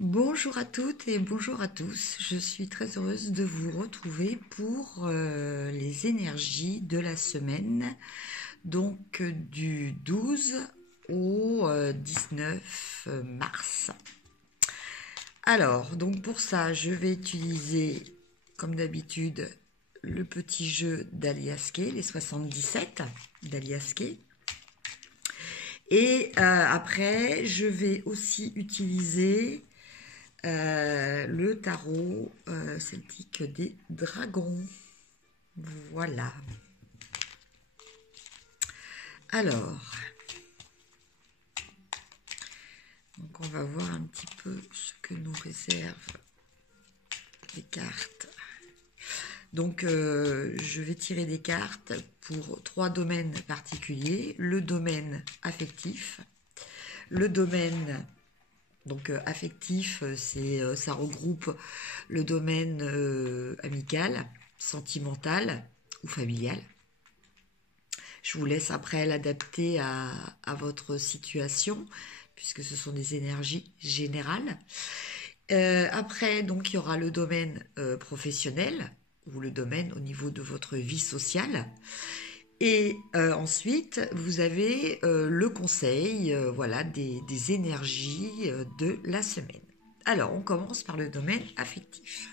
Bonjour à toutes et bonjour à tous. Je suis très heureuse de vous retrouver pour les énergies de la semaine, donc du 12 au 19 mars. Alors, donc pour ça, je vais utiliser, comme d'habitude, le petit jeu d'Aliasqué, les 77 d'Aliasqué. Et après, je vais aussi utiliser le tarot celtique des dragons. Voilà. Alors, donc on va voir un petit peu ce que nous réservent les cartes. Donc, je vais tirer des cartes pour 3 domaines particuliers. Le domaine affectif, le domaine donc affectif, ça regroupe le domaine amical, sentimental ou familial. Je vous laisse après l'adapter à votre situation, puisque ce sont des énergies générales. Après, donc, il y aura le domaine professionnel, ou le domaine au niveau de votre vie sociale. Et ensuite, vous avez le conseil, voilà, des énergies de la semaine. Alors, on commence par le domaine affectif.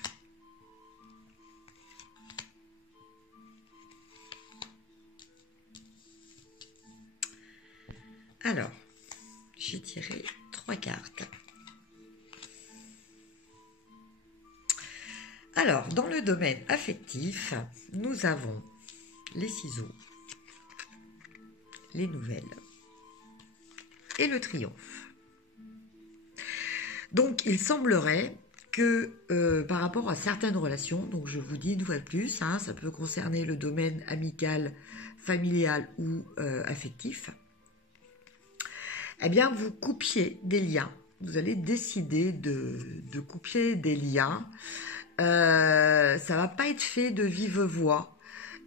Alors, j'ai tiré 3 cartes. Alors, dans le domaine affectif, nous avons les ciseaux, les nouvelles et le triomphe. Donc, il semblerait que par rapport à certaines relations, donc je vous dis une fois de plus, hein, ça peut concerner le domaine amical, familial ou affectif, eh bien, vous coupiez des liens. Vous allez décider de couper des liens. Ça va pas être fait de vive voix.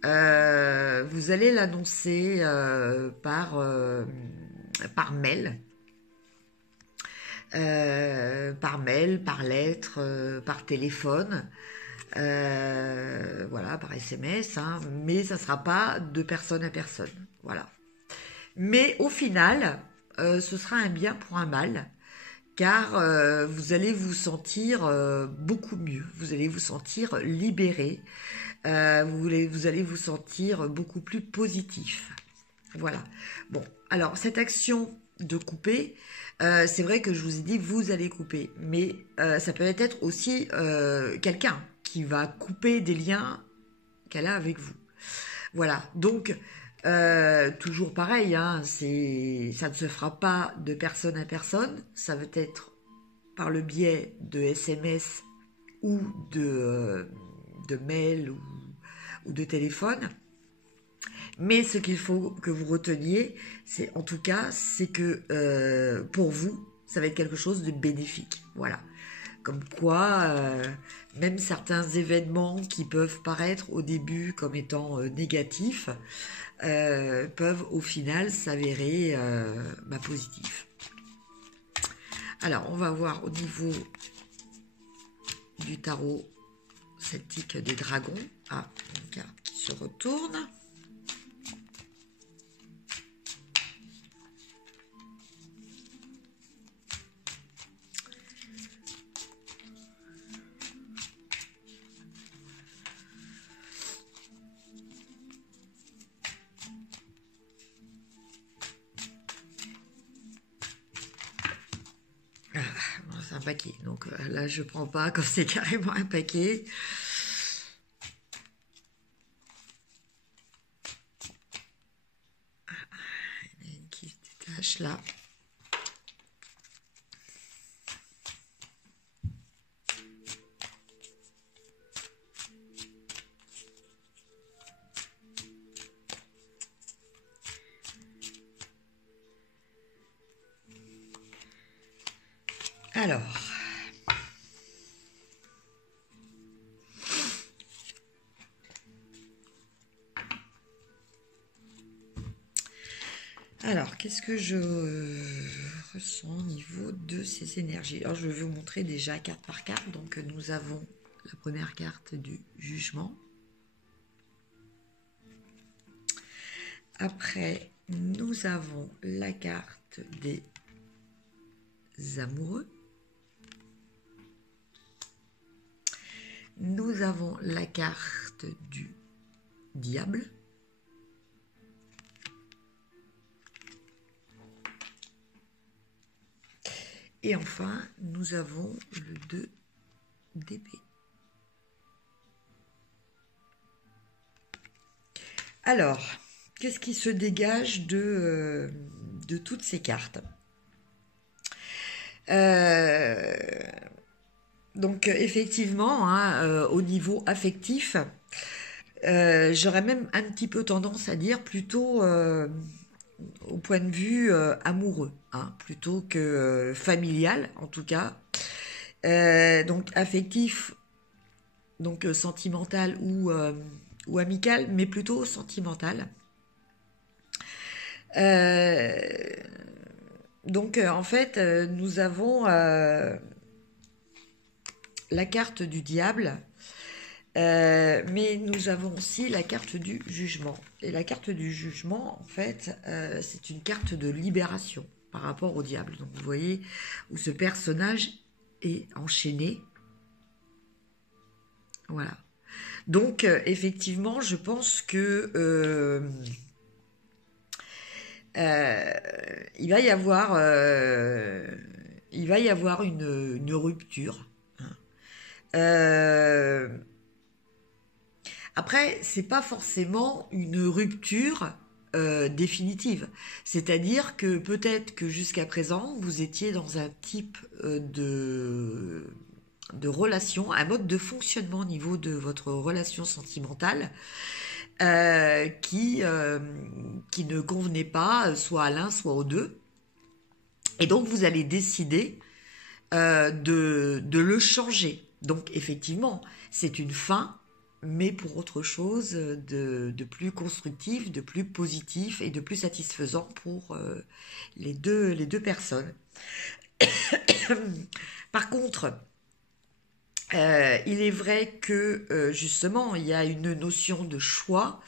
Vous allez l'annoncer par mail. Par lettre, par téléphone, voilà, par SMS, hein, mais ça ne sera pas de personne à personne. Voilà. Mais au final, ce sera un bien pour un mal, car vous allez vous sentir beaucoup mieux, vous allez vous sentir libéré, vous allez vous sentir beaucoup plus positif. Voilà. Bon, alors cette action de couper, c'est vrai que je vous ai dit vous allez couper, mais ça peut être aussi quelqu'un qui va couper des liens qu'elle a avec vous. Voilà, donc toujours pareil, hein, ça ne se fera pas de personne à personne, ça veut être par le biais de SMS ou de mail ou de téléphone. Mais ce qu'il faut que vous reteniez, c'est en tout cas, c'est que pour vous, ça va être quelque chose de bénéfique. Voilà. Comme quoi, même certains événements qui peuvent paraître au début comme étant négatifs, peuvent au final s'avérer positifs. Alors, on va voir au niveau du tarot celtique des dragons. Ah, une carte qui se retourne. C'est un paquet, donc là je prends pas quand c'est carrément un paquet. Il y en a une qui se détache là. Alors, qu'est-ce que je être son niveau de ses énergies. Alors je vais vous montrer déjà carte par carte. Donc nous avons la première carte du jugement. Après, nous avons la carte des amoureux. Nous avons la carte du diable. Et enfin, nous avons le 2 d'épée. Alors, qu'est-ce qui se dégage de toutes ces cartes? Donc, effectivement, hein, au niveau affectif, j'aurais même un petit peu tendance à dire plutôt au point de vue amoureux, hein, plutôt que familial, en tout cas. Donc, affectif, donc sentimental ou amical, mais plutôt sentimental. Donc, en fait, nous avons la carte du diable, mais nous avons aussi la carte du jugement. Et la carte du jugement, en fait, c'est une carte de libération par rapport au diable. Donc, vous voyez où ce personnage est enchaîné. Voilà. Donc, effectivement, je pense que il va y avoir une rupture. Après, c'est pas forcément une rupture définitive. C'est-à-dire que peut-être que jusqu'à présent, vous étiez dans un type de relation, un mode de fonctionnement au niveau de votre relation sentimentale qui ne convenait pas soit à l'un, soit aux deux. Et donc, vous allez décider de le changer. Donc, effectivement, c'est une fin, mais pour autre chose de plus constructif, de plus positif et de plus satisfaisant pour les deux personnes. Par contre, il est vrai que justement, il y a une notion de choix,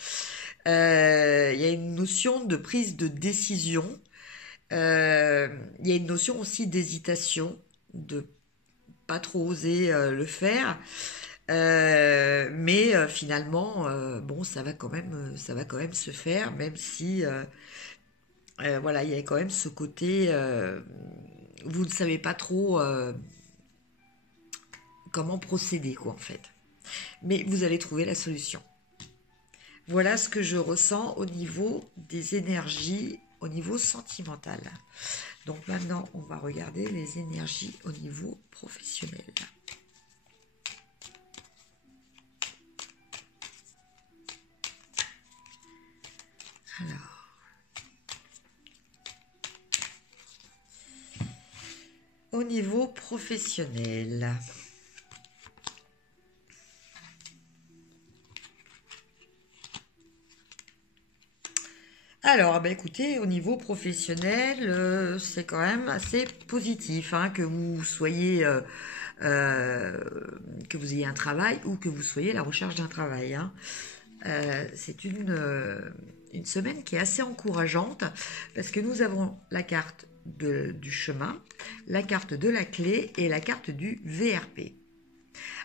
il y a une notion de prise de décision, il y a une notion aussi d'hésitation, de pas trop oser le faire, mais finalement, bon, ça va quand même se faire, même si, voilà, il y a quand même ce côté, vous ne savez pas trop comment procéder, quoi, en fait. Mais vous allez trouver la solution. Voilà ce que je ressens au niveau des énergies, au niveau sentimental. Donc maintenant, on va regarder les énergies au niveau professionnel. Alors, au niveau professionnel. Alors, bah écoutez, au niveau professionnel, c'est quand même assez positif, hein, que vous soyez, que vous ayez un travail ou que vous soyez à la recherche d'un travail, hein. C'est une semaine qui est assez encourageante parce que nous avons la carte du chemin, la carte de la clé et la carte du VRP.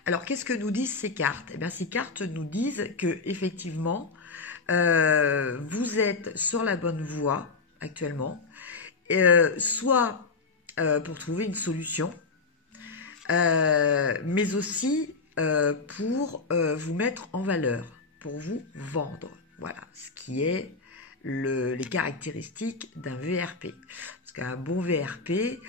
Alors, qu'est-ce que nous disent ces cartes? Eh bien, ces cartes nous disent que effectivement, vous êtes sur la bonne voie actuellement, soit pour trouver une solution, mais aussi pour vous mettre en valeur, pour vous vendre. Voilà, ce qui est les caractéristiques d'un VRP. Parce qu'un bon VRP,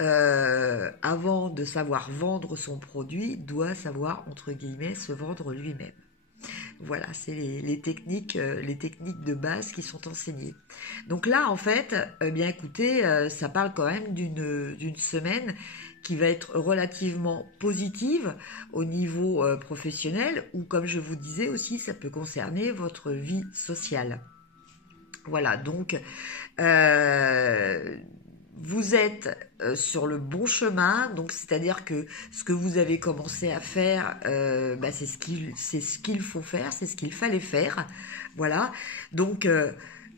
avant de savoir vendre son produit, doit savoir, entre guillemets, se vendre lui-même. Voilà, c'est les techniques de base qui sont enseignées. Donc là, en fait, bien écoutez, ça parle quand même d'une semaine qui va être relativement positive au niveau professionnel, ou comme je vous disais aussi, ça peut concerner votre vie sociale. Voilà, donc vous êtes sur le bon chemin, donc c'est-à-dire que ce que vous avez commencé à faire, c'est ce qu'il faut faire, c'est ce qu'il fallait faire, voilà. Donc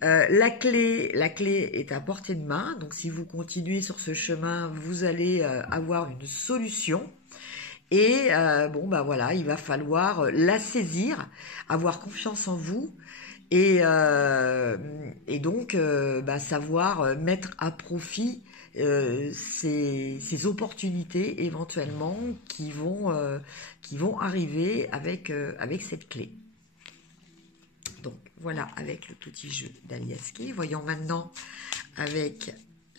la clé est à portée de main. Donc si vous continuez sur ce chemin, vous allez avoir une solution. Et voilà, il va falloir la saisir, avoir confiance en vous et donc savoir mettre à profit ces opportunités éventuellement qui vont arriver avec cette clé. Donc voilà, avec le petit jeu d'Aliaski. Voyons maintenant avec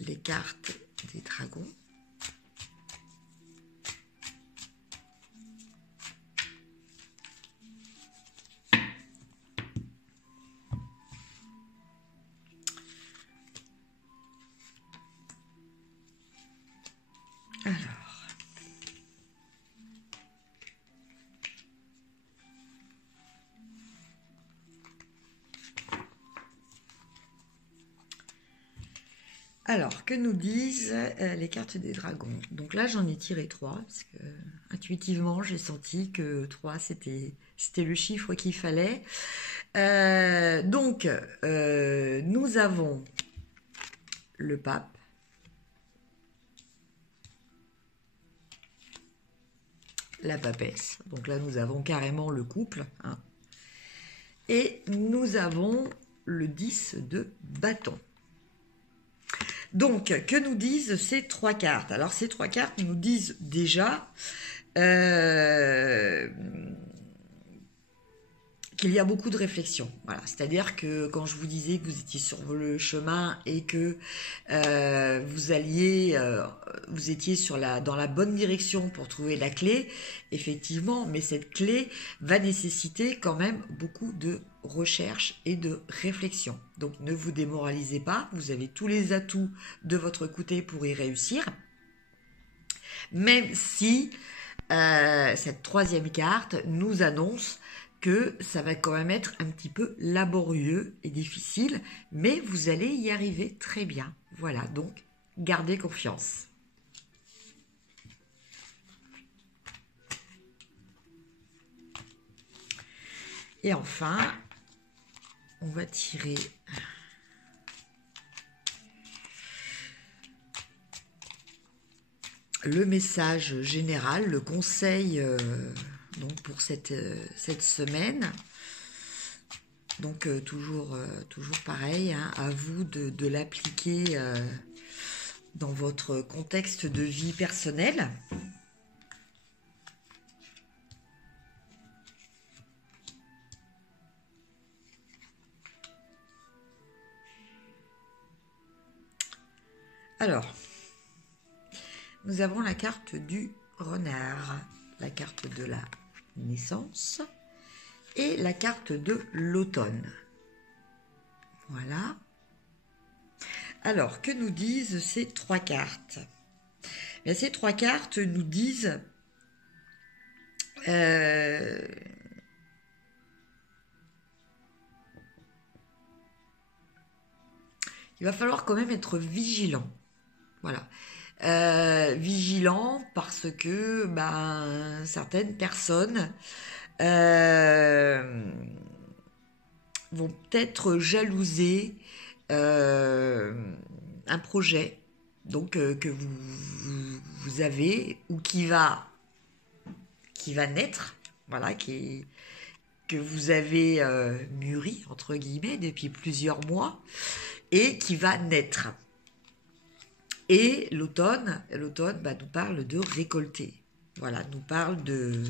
les cartes des dragons. Alors, que nous disent les cartes des dragons? Donc là, j'en ai tiré 3, parce que intuitivement, j'ai senti que 3, c'était le chiffre qu'il fallait. Nous avons le pape, la papesse. Donc là, nous avons carrément le couple. Hein. Et nous avons le 10 de bâton. Donc, que nous disent ces 3 cartes? Alors, ces 3 cartes nous disent déjà qu'il y a beaucoup de réflexion. Voilà, c'est-à-dire que quand je vous disais que vous étiez sur le chemin et que vous étiez dans la bonne direction pour trouver la clé, effectivement, mais cette clé va nécessiter quand même beaucoup de recherche et de réflexion. Donc ne vous démoralisez pas, vous avez tous les atouts de votre côté pour y réussir, même si cette 3e carte nous annonce que ça va quand même être un petit peu laborieux et difficile, mais vous allez y arriver très bien. Voilà, donc gardez confiance. Et enfin, on va tirer le message général, le conseil donc pour cette semaine. Donc toujours pareil, hein, à vous de l'appliquer dans votre contexte de vie personnelle. Alors, nous avons la carte du renard, la carte de la naissance et la carte de l'automne. Voilà. Alors, que nous disent ces 3 cartes? Bien, ces 3 cartes nous disent il va falloir quand même être vigilant. Voilà. Vigilant parce que certaines personnes vont peut-être jalouser un projet donc que vous avez ou qui va naître, voilà, que vous avez mûri entre guillemets depuis plusieurs mois et qui va naître. Et l'automne nous parle de récolter. Voilà, nous parle de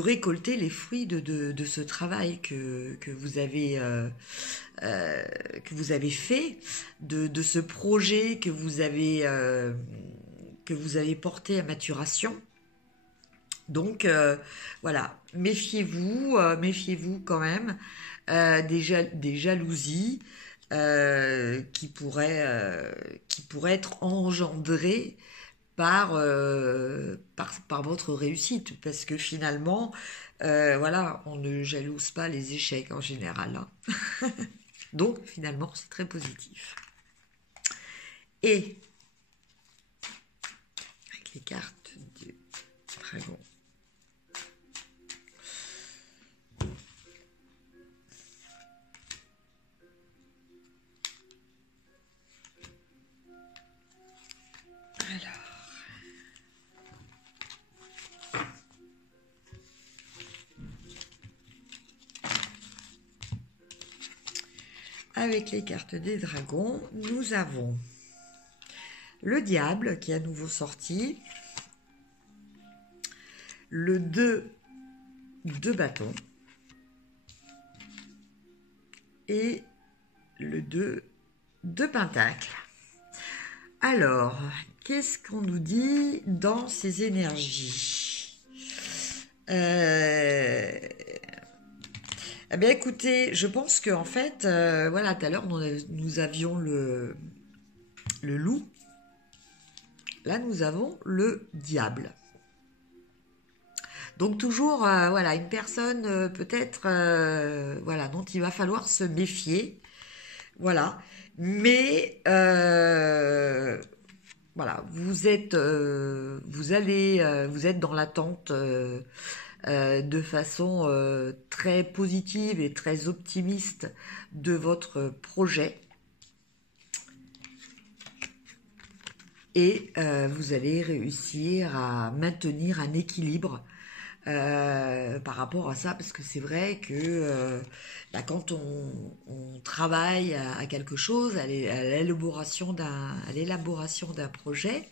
récolter les fruits de ce travail que vous avez fait, de ce projet que vous avez porté à maturation. Donc voilà, méfiez-vous quand même des jalousies qui pourraient être engendrées par votre réussite, parce que finalement, voilà, on ne jalouse pas les échecs en général. Hein. Donc finalement, c'est très positif. Et avec les cartes du dragon. Avec les cartes des dragons, nous avons le diable qui est à nouveau sorti, le 2 de bâton et le 2 de pentacle. Alors, qu'est-ce qu'on nous dit dans ces énergies? Eh bien, écoutez, je pense que en fait, voilà, tout à l'heure, nous avions le loup. Là, nous avons le diable. Donc, toujours, voilà, une personne peut-être, voilà, dont il va falloir se méfier. Voilà. Mais, voilà, vous êtes dans l'attente de façon très positive et très optimiste de votre projet. Et vous allez réussir à maintenir un équilibre par rapport à ça, parce que c'est vrai que quand on travaille à quelque chose, à l'élaboration d'un projet,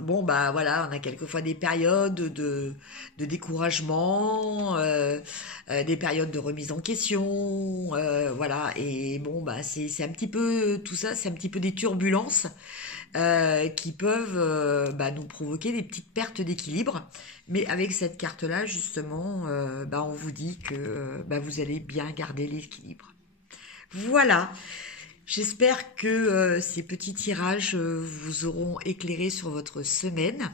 bon bah voilà, on a quelquefois des périodes de découragement, des périodes de remise en question, voilà, et bon bah c'est un petit peu tout ça, c'est un petit peu des turbulences qui peuvent nous provoquer des petites pertes d'équilibre. Mais avec cette carte-là, justement, on vous dit que vous allez bien garder l'équilibre. Voilà. J'espère que ces petits tirages vous auront éclairé sur votre semaine.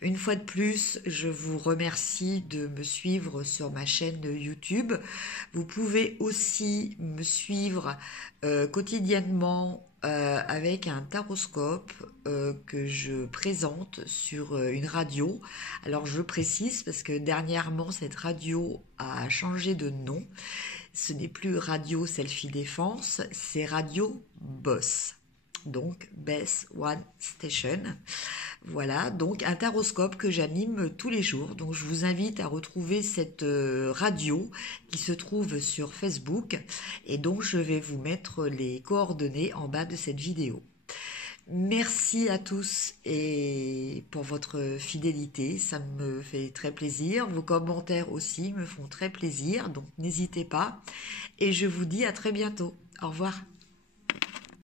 Une fois de plus, je vous remercie de me suivre sur ma chaîne YouTube. Vous pouvez aussi me suivre quotidiennement avec un taroscope que je présente sur une radio. Alors je précise parce que dernièrement cette radio a changé de nom. Ce n'est plus Radio Selfie Défense, c'est Radio Boss. Donc Best One Station. Voilà, donc un taroscope que j'anime tous les jours. Donc je vous invite à retrouver cette radio qui se trouve sur Facebook. Et donc je vais vous mettre les coordonnées en bas de cette vidéo. Merci à tous et pour votre fidélité, ça me fait très plaisir. Vos commentaires aussi me font très plaisir, donc n'hésitez pas. Et je vous dis à très bientôt. Au revoir.